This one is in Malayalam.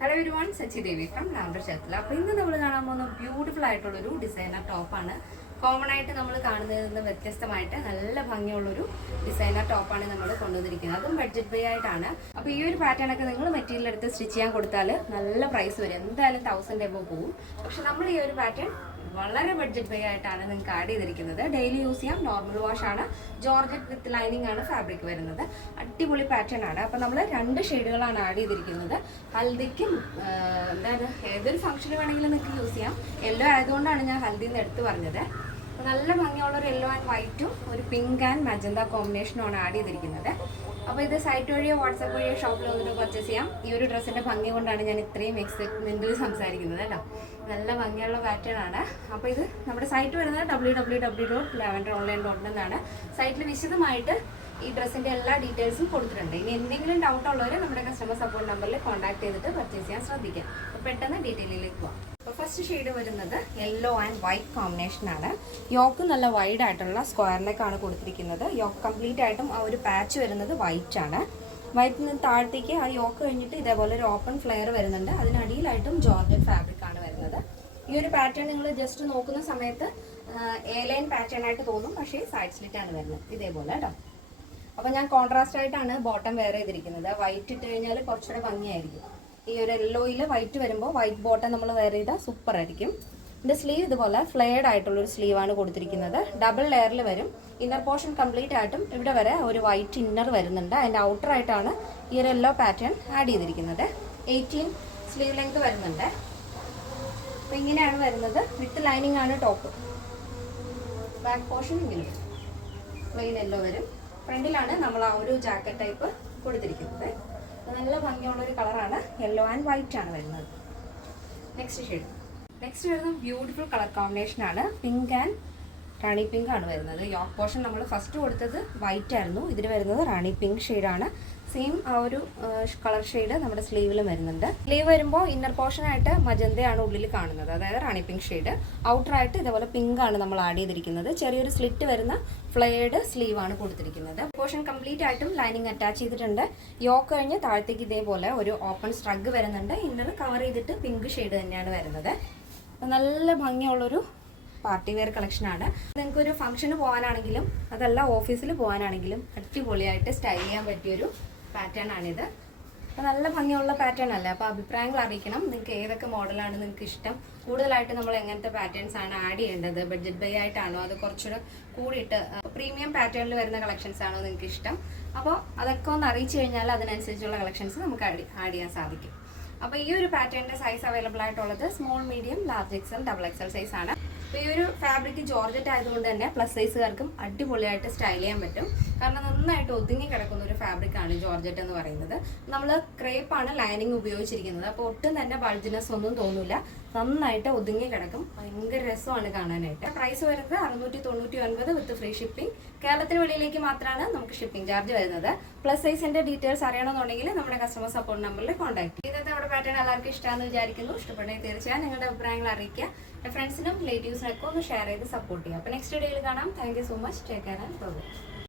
ഹലോ ഒരു വൺ സച്ചി ദേവി ഫ്രം ലാംബർ ചേർത്തല അപ്പോൾ ഇന്ന് നമ്മൾ കാണാൻ പോകുന്ന ബ്യൂട്ടിഫുൾ ആയിട്ടുള്ള ഒരു ഡിസൈനർ ടോപ്പാണ് കോമൺ ആയിട്ട് നമ്മൾ കാണുന്നതിൽ നിന്ന് വ്യത്യസ്തമായിട്ട് നല്ല ഭംഗിയുള്ളൊരു ഡിസൈനർ ടോപ്പാണ് നമ്മൾ കൊണ്ടുവന്നിരിക്കുന്നത്. അതും ബഡ്ജറ്റ് ബൈ ആയിട്ടാണ്. അപ്പോൾ ഈ ഒരു പാറ്റേൺ ഒക്കെ നിങ്ങൾ മെറ്റീരിയൽ എടുത്ത് സ്റ്റിച്ച് ചെയ്യാൻ കൊടുത്താൽ നല്ല പ്രൈസ് വരും. എന്തായാലും തൗസൻഡ് എബോ പോകും പക്ഷെ നമ്മൾ ഈ ഒരു പാറ്റേൺ വളരെ ബഡ്ജറ്റ് ബൈ ആയിട്ടാണ് നിങ്ങൾക്ക് ആഡ് ചെയ്തിരിക്കുന്നത്. ഡെയിലി യൂസ് ചെയ്യാം. നോർമൽ വാഷ് ആണ്. ജോർജറ്റ് വിത്ത് ലൈനിങ് ആണ് ഫാബ്രിക് വരുന്നത്. അടിപൊളി പാറ്റേൺ ആണ്. അപ്പം നമ്മൾ രണ്ട് ഷെയ്ഡുകളാണ് ആഡ് ചെയ്തിരിക്കുന്നത്. ഹൽദിക്കും എന്താണ് ഏതൊരു ഫംഗ്ഷന് വേണമെങ്കിലും നിങ്ങൾക്ക് യൂസ് ചെയ്യാം. യെല്ലോ ആയതുകൊണ്ടാണ് ഞാൻ ഹൽദിയിൽ നിന്ന് എടുത്തു പറഞ്ഞത്. നല്ല ഭംഗിയുള്ള ഒരു യെല്ലോ ആൻഡ് വൈറ്റും ഒരു പിങ്ക് ആൻഡ് മജന്ത കോമ്പിനേഷനുമാണ് ആഡ് ചെയ്തിരിക്കുന്നത്. അപ്പോൾ ഇത് സൈറ്റ് വഴിയോ വാട്സാപ്പ് വഴിയോ ഷോപ്പിൽ വന്നിട്ട് പർച്ചേസ് ചെയ്യാം. ഈ ഒരു ഡ്രസ്സിന്റെ ഭംഗി കൊണ്ടാണ് ഞാൻ ഇത്രയും എക്സൈറ്റ്മെന്റിൽ സംസാരിക്കുന്നത് കേട്ടോ. നല്ല ഭംഗിയുള്ള പാറ്റേൺ ആണ്. അപ്പോൾ ഇത് നമ്മുടെ സൈറ്റ് വരുന്നത് W W W dot lavender online dot എന്നാണ് സൈറ്റിൽ വിശദമായിട്ട് ഈ ഡ്രസ്സിന്റെ എല്ലാ ഡീറ്റെയിൽസും കൊടുത്തിട്ടുണ്ട്. ഇനി എന്തെങ്കിലും ഡൗട്ട് ഉള്ളവർ നമ്മുടെ കസ്റ്റമർ സപ്പോർട്ട് നമ്പറിൽ കോൺടാക്ട് ചെയ്തിട്ട് പർച്ചേസ് ചെയ്യാൻ ശ്രദ്ധിക്കാം. അപ്പോൾ പെട്ടെന്ന് ഡീറ്റെയിലേക്ക് പോകാം ഫസ്റ്റ് ഷെയ്ഡ് വരുന്നത് യെല്ലോ ആൻഡ് വൈറ്റ് കോമ്പിനേഷൻ ആണ്. യോക്ക് നല്ല വൈഡ് ആയിട്ടുള്ള സ്ക്വയർ കൊടുത്തിരിക്കുന്നത്. യോക്ക് കംപ്ലീറ്റ് ആയിട്ടും ആ ഒരു പാച്ച് വരുന്നത് വൈറ്റ് ആണ്. വൈറ്റിൽ നിന്ന് താഴത്തേക്ക് ആ യോക്ക് കഴിഞ്ഞിട്ട് ഇതേപോലെ ഒരു ഓപ്പൺ ഫ്ലെയർ വരുന്നുണ്ട്. അതിനടിയിലായിട്ടും ജോർജറ്റ് ഫാബ്രിക് ആണ് വരുന്നത്. ഈ ഒരു പാറ്റേൺ നിങ്ങൾ ജസ്റ്റ് നോക്കുന്ന സമയത്ത് എ ലൈൻ പാറ്റേൺ ആയിട്ട് തോന്നും. പക്ഷേ സൈഡ് സ്ലിറ്റ് ആണ് വരുന്നത്. ഇതേപോലെ കേട്ടോ അപ്പോൾ ഞാൻ കോൺട്രാസ്റ്റ് ആയിട്ടാണ് ബോട്ടം വെയർ ചെയ്തിരിക്കുന്നത്. വൈറ്റ് ഇട്ട് കഴിഞ്ഞാൽ കുറച്ചുകൂടെ ഭംഗിയായിരിക്കും. ഈ ഒരു യെല്ലോയിൽ വൈറ്റ് വരുമ്പോൾ വൈറ്റ് ബോട്ടം നമ്മൾ വെയർ ചെയ്താൽ സൂപ്പർ ആയിരിക്കും. ഇതിന്റെ സ്ലീവ് ഇതുപോലെ ഫ്ലെയർഡ് ആയിട്ടുള്ളൊരു സ്ലീവാണ് കൊടുത്തിരിക്കുന്നത്. ഡബിൾ ലെയറിൽ വരും. ഇന്നർ പോർഷൻ കംപ്ലീറ്റ് ആയിട്ടും ഇവിടെ വരെ ഒരു വൈറ്റ് ഇന്നർ വരുന്നുണ്ട്. അതിന്റെ ഔട്ടർ ആയിട്ടാണ് ഈ ഒരു യെല്ലോ പാറ്റേൺ ആഡ് ചെയ്തിരിക്കുന്നത്. എയ്റ്റീൻ സ്ലീവ് ലെങ്ത് വരുന്നുണ്ട്. അപ്പോൾ ഇങ്ങനെയാണ് വരുന്നത്. വിത്ത് ലൈനിങ് ആണ് ടോപ്പ് ബാക്ക് പോർഷൻ ഇങ്ങനെ പ്ലെയിൻ യെല്ലോ വരും. ഫ്രണ്ടിലാണ് നമ്മൾ ആ ഒരു ജാക്കറ്റ് ടൈപ്പ് കൊടുത്തിരിക്കുന്നത്. നല്ല ഭംഗിയുള്ള ഒരു കളറാണ് യെല്ലോ ആൻഡ് വൈറ്റ് ആണ് വരുന്നത്. Next shade. നെക്സ്റ്റ് വരുന്നത് ബ്യൂട്ടിഫുൾ കളർ കോമ്പിനേഷൻ ആണ്. പിങ്ക് ആൻഡ് റാണി പിങ്ക് ആണ് വരുന്നത്. യോക്ക് പോർഷൻ നമ്മൾ ഫസ്റ്റ് കൊടുത്തത് വൈറ്റ് ആയിരുന്നു. ഇതിൽ വരുന്നത് റാണി പിങ്ക് ഷെയ്ഡാണ് സെയിം ആ ഒരു കളർ ഷെയ്ഡ് നമ്മുടെ സ്ലീവിലും വരുന്നുണ്ട്. സ്ലീവ് വരുമ്പോൾ ഇന്നർ പോർഷൻ ആയിട്ട് മജന്തയാണ് ഉള്ളിൽ കാണുന്നത്. അതായത് റാണി പിങ്ക് ഷെയ്ഡ് ഔട്ടർ ആയിട്ട് ഇതേപോലെ പിങ്ക് ആണ് നമ്മൾ ആഡ് ചെയ്തിരിക്കുന്നത്. ചെറിയൊരു സ്ലിറ്റ് വരുന്ന ഫ്ലെയർഡ് സ്ലീവ് ആണ് കൊടുത്തിരിക്കുന്നത്. പോർഷൻ കംപ്ലീറ്റ് ആയിട്ടും ലൈനിങ് അറ്റാച്ച് ചെയ്തിട്ടുണ്ട്. യോക്ക് കഴിഞ്ഞ് താഴത്തേക്ക് ഇതേപോലെ ഒരു ഓപ്പൺ സ്ട്രഗ് വരുന്നുണ്ട്. ഇന്നർ കവർ ചെയ്തിട്ട് പിങ്ക് ഷെയ്ഡ് തന്നെയാണ് വരുന്നത്. നല്ല ഭംഗിയുള്ളൊരു പാർട്ടി വെയർ കളക്ഷനാണ്. നിങ്ങൾക്ക് ഒരു ഫംഗ്ഷന് പോകാനാണെങ്കിലും അതല്ല ഓഫീസിൽ പോകാനാണെങ്കിലും അടിപൊളിയായിട്ട് സ്റ്റൈൽ ചെയ്യാൻ പറ്റിയൊരു പാറ്റേൺ ആണിത്. അപ്പോൾ നല്ല ഭംഗിയുള്ള പാറ്റേൺ അല്ലേ? അപ്പോൾ അഭിപ്രായങ്ങൾ അറിയിക്കണം. നിങ്ങൾക്ക് ഏതൊക്കെ മോഡലാണ് നിങ്ങൾക്ക് ഇഷ്ടം? കൂടുതലായിട്ട് നമ്മൾ എങ്ങനത്തെ പാറ്റേൺസ് ആണ് ആഡ് ചെയ്യേണ്ടത്? ബഡ്ജറ്റ് ബൈ ആയിട്ടാണോ? അത് കുറച്ചുകൂടെ കൂടിയിട്ട് പ്രീമിയം പാറ്റേണിൽ വരുന്ന കളക്ഷൻസ് ആണോ നിങ്ങൾക്ക് ഇഷ്ടം? അപ്പോൾ അതൊക്കെ ഒന്ന് അറിയിച്ചു കഴിഞ്ഞാൽ അതിനനുസരിച്ചുള്ള കളക്ഷൻസ് നമുക്ക് ആഡ് ആഡ് ചെയ്യാൻ സാധിക്കും. അപ്പോൾ ഈ ഒരു പാറ്റേണിന്റെ സൈസ് അവൈലബിൾ ആയിട്ടുള്ളത് small medium large XL double XL size ആണ്. അപ്പോൾ ഈ ഒരു ഫാബ്രിക് ജോർജറ്റ് ആയതുകൊണ്ട് തന്നെ പ്ലസ് സൈസുകാർക്കും അടിപൊളിയായിട്ട് സ്റ്റൈൽ ചെയ്യാൻ പറ്റും. കാരണം നന്നായിട്ട് ഒതുങ്ങി കിടക്കുന്ന ഒരു ഫാബ്രിക് ആണ് ജോർജറ്റ് എന്ന് പറയുന്നത്. നമ്മൾ ക്രേപ്പാണ് ലൈനിങ് ഉപയോഗിച്ചിരിക്കുന്നത്. അപ്പോൾ ഒട്ടും തന്നെ ബൾജിനെസ് ഒന്നും തോന്നില്ല നന്നായിട്ട് ഒതുങ്ങി കിടക്കും. ഭയങ്കര രസമാണ് കാണാനായിട്ട്. പ്രൈസ് വരുന്നത് അറുന്നൂറ്റി തൊണ്ണൂറ്റി ഒൻപത് വിത്ത് ഫ്രീ ഷിപ്പിംഗ് കേരളത്തിന് വെളിയിലേക്ക് മാത്രമാണ് നമുക്ക് ഷിപ്പിംഗ് ചാർജ് വരുന്നത്. പ്ലസ് സൈസിന്റെ ഡീറ്റെയിൽസ് അറിയണമെന്നുണ്ടെങ്കിൽ നമ്മുടെ കസ്റ്റമർ സപ്പോർട്ട് നമ്പറിൽ കോൺടാക്ട് ചെയ്യുന്നത് നമ്മുടെ പാറ്റേൺ എല്ലാവർക്കും ഇഷ്ടമാണെന്ന് വിചാരിക്കുന്നു. ഇഷ്ടപ്പെട്ടെങ്കിൽ തീർച്ചയായും നിങ്ങളുടെ അഭിപ്രായങ്ങൾ അറിയിക്കുക. ഫ്രണ്ട്സിനും റിലേറ്റീവ്സിനൊക്കെ ഒന്ന് ഷെയർ ചെയ്ത് സപ്പോർട്ട് ചെയ്യുക. അപ്പോൾ നെക്സ്റ്റ് ഡേയിൽ കാണാം. Thank so much take care and bye